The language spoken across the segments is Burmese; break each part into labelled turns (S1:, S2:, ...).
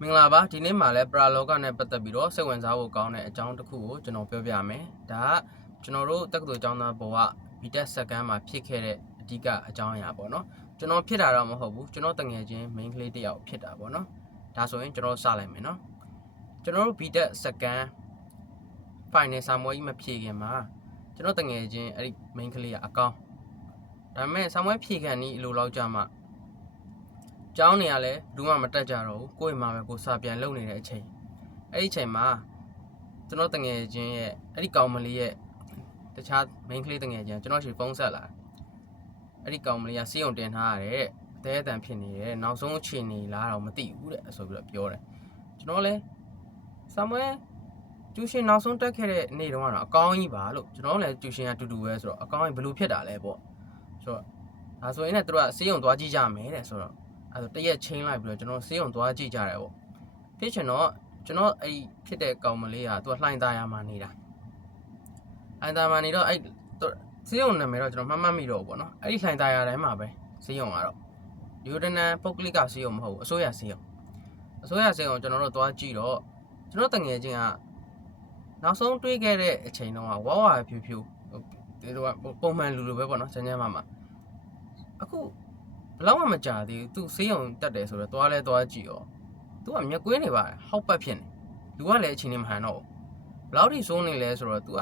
S1: မင်္ဂလာပါဒီနေ့မှာလည်းပရာလောကနဲ့ပတ်သက်ပြီးတော့စိတ်ဝင်စားဖို့ကောင်းတဲ့အကြောင်းတစ်ခုကိုကျွန်တော်ပြောပြမယ်ဒါကကျွန်တော်တို့တက္ကသိုလ်ကျောင်းသားဘဝ BTech စက္ကန့်မှာဖြစ်ခဲ့တဲ့အဓိကအကြောင်းအရာပေါ့နော်ကျွန်တော်ဖြစ်တာတော့မဟုတ်ဘူးကျွန်တော်တငယ်ချင်း main ကလေးတစ်ယောက်ဖြစ်တာပေါ့နော်ဒါဆိုရင်ကျွန်တော်စလိုက်မယ်နော်ကျွန်တော်တို့ BTech စက္ကန့် final စာမွေးကြီးမဖြေခင်မှာကျွန်တော်တငယ်ချင်းအဲ့ဒီ main ကလေးကအကောင်းဒါပေမဲ့စာမွေးဖြေခံဤအလိုလောက်ကြမှာ ကျောင်းနေရလဲဘူးမှမတက်ကြတော့ဘူးကိုယ့်အိမ်မှာပဲကိုယ်စာပြန်လုပ်နေတဲ့အချိန်အဲ့ဒီအချိန်မှာကျွန်တော်တငယ်ချင်းရဲ့အဲ့ဒီကောင်မလေးရဲ့တခြား main ကလေးတငယ်ချင်းကျွန်တော်ရှိဖုန်းဆက်လာအဲ့ဒီကောင်မလေးကစီးုံတင်ထားရတယ်တဲ့အသေးအတန်ဖြစ်နေတယ်နောက်ဆုံးအချိန်နေလားတော့မသိဘူးတဲ့ဆိုပြီးတော့ပြောတယ်ကျွန်တော်လည်းဆမ်မွဲကျူရှင်နောက်ဆုံးတက်ခဲ့တဲ့နေ့တုန်းကတော့အကောင်းကြီးပါလို့ကျွန်တော်လည်းကျူရှင်ကတူတူပဲဆိုတော့အကောင်းကြီးဘယ်လိုဖြစ်တာလဲပေါ့ဆိုတော့ဒါဆိုရင်လည်းသူတို့ကစီးုံသွားကြည့်ကြမယ်တဲ့ဆိုတော့ အဲ့တော့တရက်ချင်းလိုက်ပြီးတော့ကျွန်တော်ဆေးရုံသွားကြည့်ကြတယ်ပေါ့ဖြစ်ချင်တော့ကျွန်တော်အဲ့ဖြစ်တဲ့ကောင်မလေးကသူကလှိုင်းသားရမှာနေတာလှိုင်းသားမှာနေတော့အဲ့ဆေးရုံနာမည်တော့ကျွန်တော်မှတ်မှတ်မိတော့ဘူးပေါ့နော်အဲ့ဒီလှိုင်းသားရတိုင်းမှာပဲဆေးရုံကတော့ယူဒနန်ပုတ်ကလစ်ကဆေးရုံမဟုတ်ဘူးအစိုးရဆေးရုံအစိုးရဆေးရုံကျွန်တော်တို့သွားကြည့်တော့ကျွန်တော်တငယ်ချင်းကနောက်ဆုံးတွေးခဲ့တဲ့အချိန်တုန်းကဝါဝါဖြူဖြူဒီလိုကပုံမှန်လူလိုပဲပေါ့နော်စမ်းစမ်းမှမှအခု ဘလောက်မှမကြသေးဘူးသူဆေးရုံတက်တယ်ဆိုတော့သွားလဲသွားကြည့်ရောသူကမျက်ကွင်းနေပါဟောက်ပတ်ဖြစ်နေလူကလည်းအချိန်နဲ့မဟန်တော့ဘူးဘလောက်ထိစိုးနေလဲဆိုတော့ तू က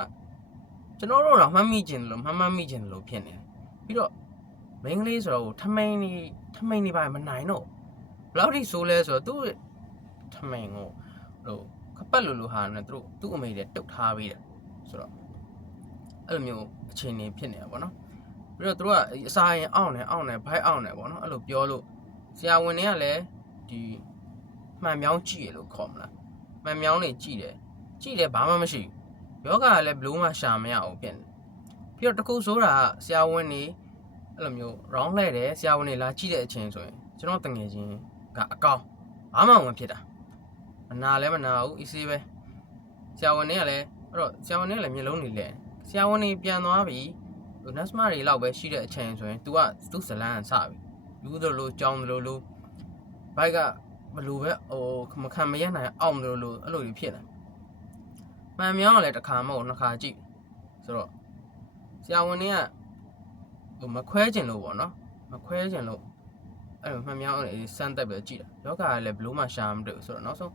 S1: ကျွန်တော်တို့တော့မှတ်မိကျင်တယ်လို့မှတ်မှတ်မိကျင်တယ်လို့ဖြစ်နေတယ်ပြီးတော့မိန်းကလေးဆိုတော့ထမိန်နေထမိန်နေပါမနိုင်တော့ဘလောက်ထိစိုးလဲဆိုတော့ तू ထမိန်ကိုဟိုခပတ်လူလူဟာနဲ့သူတို့သူ့အမေတွေတုတ်ထားပေးတယ်ဆိုတော့အဲ့လိုမျိုးအချိန်နေဖြစ်နေတာပေါ့နော် ပြီးတော့သူတို့ကအစာရင်အောင့်နေအောင့်နေဘိုက်အောင့်နေပေါ့နော်အဲ့လိုပြောလို့ဆရာဝန်တွေကလည်းဒီမှန်မြောင်းကြည့်ရလို့ခေါ်မလားမှန်မြောင်းနေကြည့်တယ်ကြည့်တယ်ဘာမှမရှိဘူးယောဂကလည်းဘလို့မှရှာမရအောင်ပြင်တယ်ပြီးတော့တခုဆိုတာကဆရာဝန်တွေအဲ့လိုမျိုး round လှည့်တယ်ဆရာဝန်တွေလာကြည့်တဲ့အချိန်ဆိုရင်ကျွန်တော်တငယ်ချင်းကအကောင်းဘာမှမဖြစ်တာမနာလည်းမနာဘူး easy ပဲဆရာဝန်တွေကလည်းအဲ့တော့ဆရာဝန်တွေကလည်းမျက်လုံးတွေလဲဆရာဝန်တွေပြန်သွားပြီ ဟို NASMA တွေလောက်ပဲရှိတဲ့အချိန်ဆိုရင် तू ကသူ့ဇလန်းစပြီလူတို့လိုကြောင်းတို့လိုဘိုက်ကဘလို့ပဲဟိုမခံမရနိုင်အောင်တို့လိုအဲ့လိုတွေဖြစ်လာမှန်မြောင်းကလည်းတစ်ခါမဟုတ်နှစ်ခါကြည့်ဆိုတော့ဆရာဝန်တွေကဟိုမခွဲကျင်လို့ပေါ့နော်မခွဲကျင်လို့အဲ့လိုမှန်မြောင်းလေးစမ်းတက်ပဲကြည့်တာယောဂကလည်းဘလို့မှရှာမတွေ့ဘူးဆိုတော့နောက်ဆုံး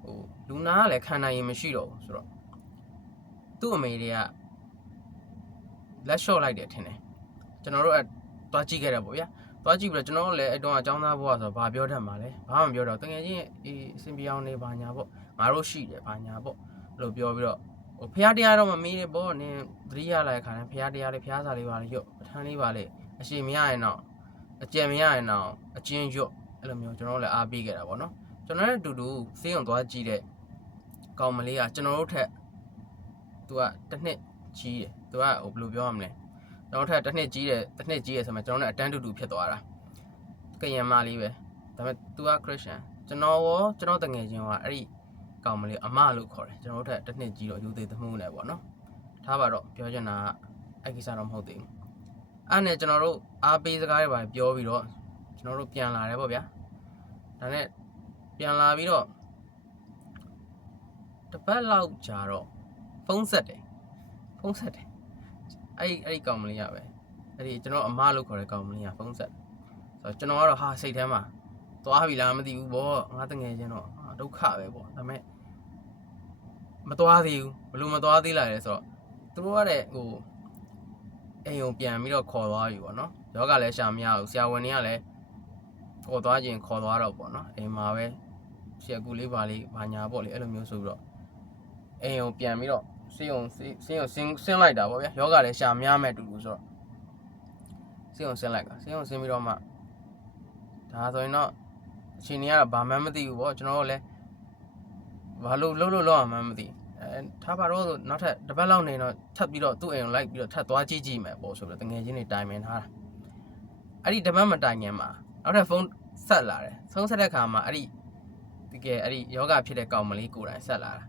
S1: ဟိုလူနာကလည်းခံနိုင်ရင်မရှိတော့ဘူးဆိုတော့သူ့အမေတွေက လက်လျှော့လိုက်တယ်ထင်တယ်ကျွန်တော်တို့အသွားကြည့်ခဲ့တယ်ပေါ့ဗျာသွားကြည့်ပြီးတော့ကျွန်တော်တို့လည်းအတုံးအကြောင်းသားဘွားဆိုတော့ဘာပြောတတ်မှာလဲဘာမှမပြောတော့တကယ်ချင်းအေးအစဉ်ပြောင်းနေဘာညာပေါ့ငါတို့ရှိတယ်ဘာညာပေါ့အဲ့လိုပြောပြီးတော့ဟိုဖះတရားတော့မမေးနဲ့ပေါ့နင်သတိရလိုက်ခါနဲ့ဖះတရားလေးဖះစာလေးပါလေးရွတ်ပဋ္ဌာန်းလေးပါလေးအရှိမရရင်တော့အကျယ်မရရင်တော့အချင်းရွတ်အဲ့လိုမျိုးကျွန်တော်တို့လည်းအားပေးခဲ့တာပေါ့နော်ကျွန်တော်လည်းအတူတူစေးရုံသွားကြည့်တဲ့ကောင်မလေးကကျွန်တော်တို့ထက်သူကတစ်နှစ်ကြီးတယ် သူကဟိုဘယ်လိုပြောရမလဲကျွန်တော်ထက်တစ်နှစ်ကြီးတယ်တစ်နှစ်ကြီးတယ်ဆိုမှကျွန်တော်နဲ့အတန်းတူတူဖြစ်သွားတာကရင်မလေးပဲဒါပေမဲ့ तू က Christian ကျွန်တော်ရောကျွန်တော်တငယ်ချင်းကအဲ့ဒီကောင်မလေးအမလို့ခေါ်တယ်ကျွန်တော်တို့ထက်တစ်နှစ်ကြီးတော့ယူသေးသမှုနဲ့ပေါ့နော်ထားပါတော့ပြောချင်တာကအဲ့ကိစ္စတော့မဟုတ်သေးဘူးအဲ့နဲ့ကျွန်တော်တို့အားပေးစကားတွေပါပြောပြီးတော့ကျွန်တော်တို့ပြန်လာတယ်ပေါ့ဗျာဒါနဲ့ပြန်လာပြီးတော့တစ်ပတ်လောက်ကြာတော့ဖုန်းဆက်တယ်ဖုန်းဆက်တယ် အဲ့ဒီအဲ့ဒီကောင်မလေးရပဲအဲ့ဒီကျွန်တော်အမလို့ခေါ်တဲ့ကောင်မလေးကဖုန်းဆက်ဆိုတော့ကျွန်တော်ကတော့ဟာစိတ်ထဲမှာသွားပြီလားမသိဘူးဗောငါတငယ်ချင်းတော့ဟာဒုက္ခပဲဗောဒါပေမဲ့မသွားသေးဘူးဘလို့မသွားသေးလာလဲဆိုတော့သူတို့ကတဲ့ဟိုအိမ်ုံပြန်ပြီးတော့ခေါ်သွားပြီဗောနော်ယောဂလည်းရှာမရဘူးဆရာဝန်တွေကလည်းခေါ်သွားခြင်းခေါ်သွားတော့ဗောနော်အိမ်မှာပဲရှက်ကူလေးပါလေးဘာညာပေါ့လေအဲ့လိုမျိုးဆိုပြီးတော့အိမ်ုံပြန်ပြီးတော့ စင်းအောင်စင်းစင်းအောင်စင်းစင်းလိုက်တာပေါ့ဗျာယောဂလည်းရှာများမဲ့တူတူဆိုတော့စင်းအောင်စင်းလိုက်တာစင်းအောင်စင်းပြီးတော့မှဒါဆိုရင်တော့အချိန်ကြီးကတော့ဘာမှမသိဘူးပေါ့ကျွန်တော်တို့လည်းဘာလို့လှုပ်လို့လောက်အောင်မှမသိအဲထားပါတော့ဆိုနောက်ထပ်တစ်ပတ်လောက်နေတော့ထပ်ပြီးတော့သူ့အိမ်ကိုလိုက်ပြီးတော့ထပ်သွားကြည့်ကြည့်မယ်ပေါ့ဆိုတော့တငယ်ချင်းတွေတိုင်ပင်ထားတာအဲ့ဒီတစ်ပတ်မတိုင်ခင်မှာနောက်ထပ်ဖုန်းဆက်လာတယ်ဖုန်းဆက်တဲ့ခါမှာအဲ့ဒီတကယ်အဲ့ဒီယောဂဖြစ်တဲ့ကောင်မလေးကိုယ်တိုင်ဆက်လာတာ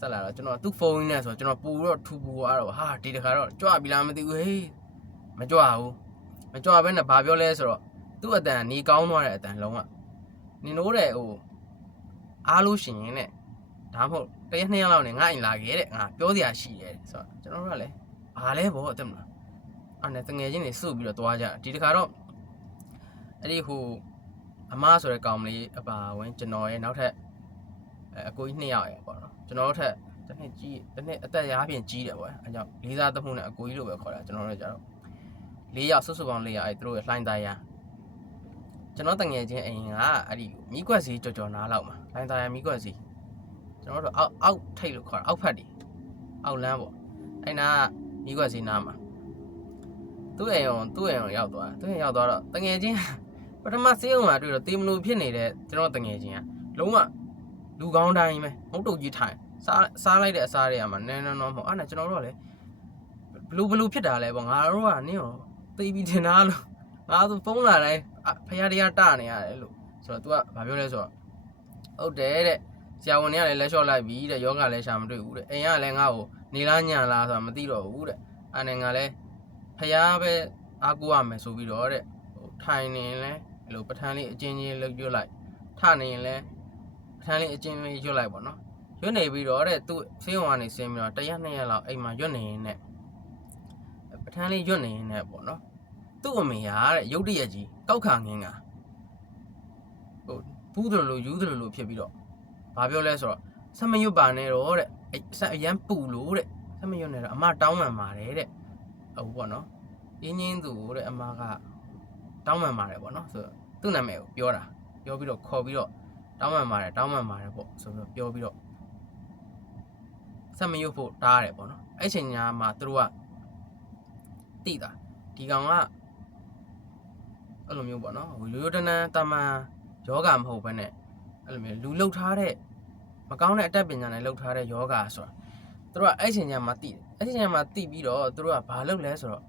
S1: ဆက်လာတော့ကျွန်တော်သူ့ဖုန်းနဲ့ဆိုတော့ကျွန်တော်ပူတော့ထူပူသွားတော့ဟာဒီတခါတော့ကြွပြီလားမသိဘူးဟေးမကြွဘူးမကြွဘဲနဲ့ဘာပြောလဲဆိုတော့သူ့အတန်နီကောင်းသွားတဲ့အတန်လုံးဝနင်တို့တဲ့ဟိုအားလို့ရှိရင်တဲ့ဒါမှမဟုတ်တရက်နှစ်ရက်လောက်နဲ့ငါ့အိမ်လာခဲ့တဲ့ငါပြောစရာရှိတယ်ဆိုတော့ကျွန်တော်တို့ကလည်းဘာလဲဗောတဲ့မလားအဲ့နဲ့တငယ်ချင်းတွေစုပြီးတော့တွားကြဒီတခါတော့အဲ့ဒီဟိုအမားဆိုတဲ့ကောင်မလေးအပါဝင်ကျွန်တော်ရဲ့နောက်ထပ်အဲအကိုကြီးနှစ်ယောက်ရဲ့ပေါ့နော် ကျွန်တော်တို့ထက်တစ်နှစ်ကြီးတစ်နှစ်အသက်ရာပြင်ကြီးတယ်ပေါ့အဲကြောင့်လေးစားသမှုနဲ့အကိုကြီးလို့ပဲခေါ်တာကျွန်တော်တို့ကြတော့လေးယောက်ဆွဆွပေါင်းလေးယောက်အဲသူတို့ရဲ့လှိုင်းသားရကျွန်တော်တငယ်ချင်းအိမ်ကအဲ့ဒီမိကွက်စီကြော်ကြော်နားလောက်မှာလှိုင်းသားရမိကွက်စီကျွန်တော်တို့အောက်အောက်ထိတ်လို့ခေါ်တာအောက်ဖက်တီအောက်လမ်းပေါ့အဲ့နာကမိကွက်စီနားမှာသူ့အိမ်အောင်သူ့အိမ်အောင်ရောက်သွားသူ့အိမ်ရောက်သွားတော့တငယ်ချင်းပထမစေးအောင်မှာတွေ့တော့တေမလို့ဖြစ်နေတဲ့ကျွန်တော်တငယ်ချင်းကလုံးဝ လူကောင်းတိုင်းပဲမုတ်တုတ်ကြီးထိုင်စားစားလိုက်တဲ့အစားတွေကမှနန်းနန်းတော့မဟုတ်အဲ့ဒါကျွန်တော်တို့ကလည်းဘလူဘလူဖြစ်တာလဲပေါ့ငါတို့ကနင်းရောသိပြီးတင်တာလို့ငါဆိုဖုန်းလာတိုင်းဖယားတရားတနေရတယ်လို့ဆိုတော့ तू ကဘာပြောလဲဆိုတော့ဟုတ်တယ်တဲ့ဆရာဝန်တွေကလည်းလက်လျှော့လိုက်ပြီတဲ့ယောဂလည်းရှာမတွေ့ဘူးတဲ့အိမ်ကလည်းငါ့ကိုနေလားညလားဆိုတာမသိတော့ဘူးတဲ့အဲ့နဲ့ငါလည်းဖယားပဲအားကိုးရမယ်ဆိုပြီးတော့တဲ့ဟိုထိုင်နေလဲအဲ့လိုပထန်းလေးအချင်းချင်းလှုပ်ရွတ်လိုက်ထနေရင်လဲပ ထန်းလေးအချင်းလေးရွတ်လိုက်ပေါ့နော်ရွတ်နေပြီးတော့တဲ့သူ့ဆေးရုံကနေဆင်းပြီးတော့တရက်နှစ်ရက်လောက်အိမ်မှာရွတ်နေရင်နဲ့ပထန်းလေးရွတ်နေရင်နဲ့ပေါ့နော်သူ့အမေဟာတဲ့ရုတ်တရက်ကြီးကောက်ခါငင်းကဟိုဘူးတယ်လို့ယူတယ်လို့ဖြစ်ပြီးတော့ဘာပြောလဲဆိုတော့ဆက်မရွတ်ပါနဲ့တော့တဲ့အဲ့ဆက်အရန်ပူလို့တဲ့ဆက်မရွတ်နဲ့တော့အမတောင်းပန်ပါတယ်တဲ့ဟုတ်ပေါ့နော်အင်းင်းသူတဲ့အမကတောင်းပန်ပါတယ်ပေါ့နော်ဆိုတော့သူ့နာမည်ကိုပြောတာပြောပြီးတော့ခေါ်ပြီးတော့ တောင်းပန်ပါတယ်တောင်းပန်ပါတယ်ပေါ့ဆိုပြီးတော့ပြောပြီးတော့ဆက်မရွတ်ဖို့တားရတယ်ပေါ့နော်အဲ့ချိန်ညာမှာသူတို့ကတိတာဒီကောင်ကအဲ့လိုမျိုးပေါ့နော်ဟိုရိုးရိုးတန်းတန်းတာမန်ယောဂမဟုတ်ဘဲနဲ့အဲ့လိုမျိုးလူလှုပ်ထားတဲ့မကောင်းတဲ့အတတ်ပညာနဲ့လှုပ်ထားတဲ့ယောဂဆိုတာသူတို့ကအဲ့ချိန်ညာမှာတိတယ်အဲ့ချိန်ညာမှာတိပြီးတော့သူတို့ကဘာလုပ်လဲဆိုတော့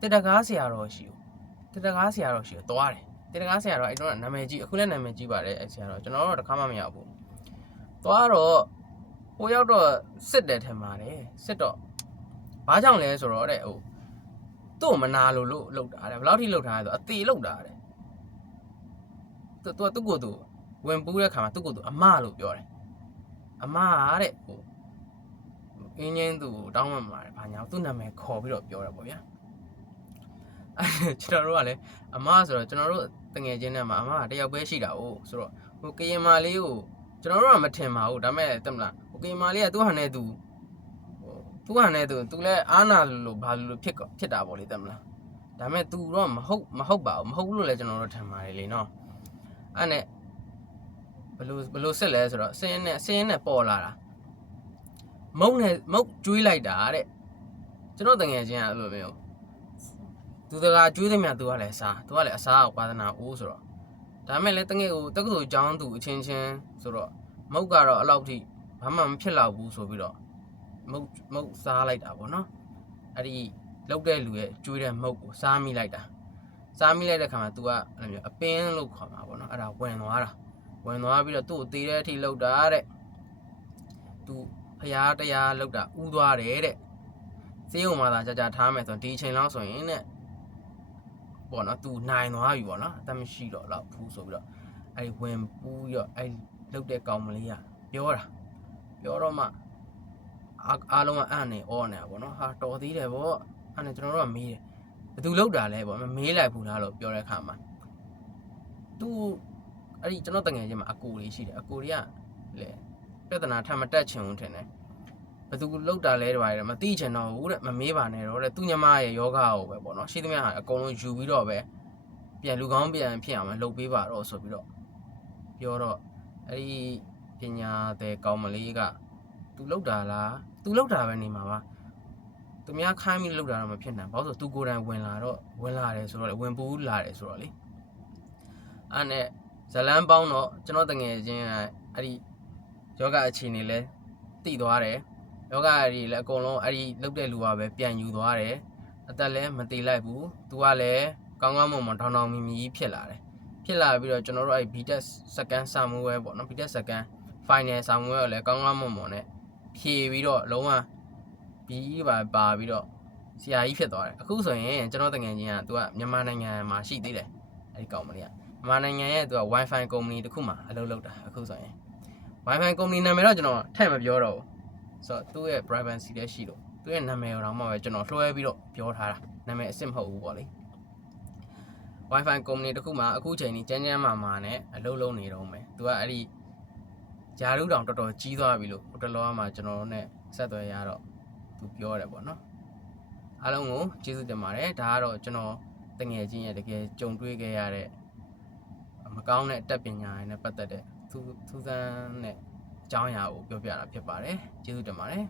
S1: တက်တကားဆရာတော်ရှိဦးတက်တကားဆရာတော်ရှိဦးသွားတယ် တက်တကားဆရာတော်အဲ့တော့နာမည်ကြီးအခုလည်းနာမည်ကြီးပါတယ်အဲ့ဆရာတော်ကျွန်တော်တို့တခါမှမရောက်ဘူးသွားတော့ဟိုရောက်တော့စစ်တယ်ထင်ပါတယ်စစ်တော့ဘာကြောင့်လဲဆိုတော့တဲ့ဟိုသူ့ကိုမနာလို့လို့လှုပ်တာတဲ့ဘယ်လောက်ထိလှုပ်ထားလဲဆိုတော့အသေးလှုပ်တာတဲ့သူသူသူ့ကိုယ်သူဝင်ပူးတဲ့ခါမှာသူ့ကိုယ်သူအမလို့ပြောတယ်အမတဲ့ဟိုအင်းငင်းသူကိုတောင်းမှမှာတယ်ဘာညာသူ့နာမည်ခေါ်ပြီးတော့ပြောတာပေါ့ဗျာအဲ ကျွန်တော်တို့ကလည်းအမဆိုတော့ကျွန်တော်တို့တငယ်ချင်းနဲ့မှာအမကတယောက်ပဲရှိတာ哦ဆိုတော့ဟိုကရင်မာလေးကိုကျွန်တော်တို့ကမထင်ပါဘူးဒါပေမဲ့တက်မလားဟိုကရင်မာလေးကသူ့ဟာနဲ့သူဟိုသူ့ဟာနဲ့သူသူလည်းအာနာလို့ဘာလို့ဖြစ်ဖြစ်တာပေါ့လေတက်မလားဒါပေမဲ့ तू တော့မဟုတ်မဟုတ်ပါဘူးမဟုတ်ဘူးလို့လည်းကျွန်တော်တို့ထင်ပါတယ်လေနော်အဲ့နဲ့ဘလို့ဘလို့စစ်လဲဆိုတော့စင်းနဲ့စင်းနဲ့ပေါ်လာတာမုံနဲ့မုတ်ကျွေးလိုက်တာတဲ့ကျွန်တော်တငယ်ချင်းကအဲ့လိုမျိုး သူတကာကျွေးသမျှသူကလည်းစားသူကလည်းအစားကိုပါဒနာအိုးဆိုတော့ဒါမဲ့လည်းတငယ်ကိုတက္ကသိုလ်ကျောင်းသူအချင်းချင်းဆိုတော့မုတ်ကတော့အဲ့လောက်ထိဘာမှမဖြစ်တော့ဘူးဆိုပြီးတော့မုတ်မုတ်စားလိုက်တာပေါ့နော်အဲ့ဒီလောက်တဲ့လူရဲ့ကျွေးတဲ့မုတ်ကိုစားမိလိုက်တာစားမိလိုက်တဲ့ခါမှာ तू ကအဲ့လိုမျိုးအပင်းလို့ခေါ်မှာပေါ့နော်အဲ့ဒါဝင်သွားတာဝင်သွားပြီးတော့သူ့ကိုတေးတဲ့အထိလောက်တာတဲ့ तू ဖျားတရားလောက်တာဥသွားတယ်တဲ့စေးုံမှာသာကြာကြာထားမယ်ဆိုဒီအချိန်လောက်ဆိုရင်တဲ့ ပေါ့နော် तू နိုင်သွားပြီပေါ့နော်အသက်မရှိတော့တော့ဘူးဆိုပြီးတော့အဲ့ဒီဝင်ပူးရောအဲ့လောက်တဲ့ကောင်မလေးကပြောတာပြောတော့မှအားအားလုံးကအံ့နေဩနေတာပေါ့နော်ဟာတော်သေးတယ်ပေါ့အဲ့နဲ့ကျွန်တော်တို့ကမေးတယ်ဘယ်သူလောက်တာလဲပေါ့မမေးလိုက်ဘူးလားလို့ပြောတဲ့အခါမှာ तू အဲ့ဒီကျွန်တော်တငယ်ချင်းမှာအကိုလေးရှိတယ်အကိုလေးကလေပြဿနာထပ်မတက်ချင်ဘူးထင်တယ် ဘယ်သူလောက်တာလဲတပါးတော့မသိချင်တော့ဘူးတဲ့မမေးပါနဲ့တော့တဲ့သူညမရဲ့ယောဂကိုပဲပေါ့နော်ရှိသမျှဟာအကုန်လုံးယူပြီးတော့ပဲပြန်လူကောင်းပြန်ဖြစ်အောင်လှုပ်ပေးပါတော့ဆိုပြီးတော့ပြောတော့အဲ့ဒီပညာတဲ့ကောင်းမလေးကသူလောက်တာလားသူလောက်တာပဲနေမှာပါသူများခိုင်းပြီးလောက်တာတော့မဖြစ်နိုင်ဘာလို့ဆိုသူကိုယ်တိုင်ဝင်လာတော့ဝင်လာတယ်ဆိုတော့လေဝင်ပူးလာတယ်ဆိုတော့လေအဲ့နဲ့ဇလန်းပေါင်းတော့ကျွန်တော်တငယ်ချင်းအဲ့ဒီယောဂအခြေအနေလဲတိသွားတယ် ယောဂအရီလည်းအကုန်လုံးအဲ့ဒီလုတ်တဲ့လူကပဲပြန်ယူသွားတယ်အသက်လည်းမတည်လိုက်ဘူးသူကလည်းကောင်းကောင်းမွန်မွန်ထောင်ထောင်မီမီဖြစ်လာတယ်ဖြစ်လာပြီးတော့ကျွန်တော်တို့အဲ့ BTS စကန်စာမွေးပေါ့နော် BTS စကန် final စာမွေးကိုလည်းကောင်းကောင်းမွန်မွန်နဲ့ဖြည့်ပြီးတော့လုံးဝပြီးပါပါပြီးတော့ဆရာကြီးဖြစ်သွားတယ်အခုဆိုရင်ကျွန်တော်တငယ်ချင်းကသူကမြန်မာနိုင်ငံမှာရှိသေးတယ်အဲ့ဒီကောင်မလေးကမြန်မာနိုင်ငံရဲ့သူက Wi-Fi ကုမ္ပဏီတစ်ခုမှာအလုပ်လုပ်တာအခုဆိုရင် Wi-Fi ကုမ္ပဏီနာမည်တော့ကျွန်တော်ထည့်မပြောတော့ဘူး ဆိုတော့သူ့ရဲ့ privacy လည်းရှိလို့သူ့ရဲ့နာမည်တော့မှပဲကျွန်တော်လွှဲပြီးတော့ပြောထားတာနာမည်အစ်စ်မဟုတ်ဘူးပေါ့လေ Wi-Fi ကုမ္ပဏီတစ်ခုမှအခုချိန်ကြီးကျန်းကျန်းမာမာနဲ့အလုပ်လုပ်နေတော့မယ်သူကအဲ့ဒီဂျာရုတောင်တော်တော်ကြီးသွားပြီလို့ဟိုတလောကမှကျွန်တော်တို့ ਨੇ ဆက်သွယ်ရတော့သူပြောတယ်ပေါ့နော်အားလုံးကိုကျေးဇူးတင်ပါတယ်ဒါကတော့ကျွန်တော်တငယ်ချင်းရဲ့တကယ်ကြုံတွေ့ခဲ့ရတဲ့မကောင်းတဲ့အတတ်ပညာတွေနဲ့ပတ်သက်တဲ့သူသူစမ်းတဲ့အ ကြောင်းအရာကိုပြောပြတာဖြစ်ပါတယ်ကျေးဇူးတင်ပါတယ်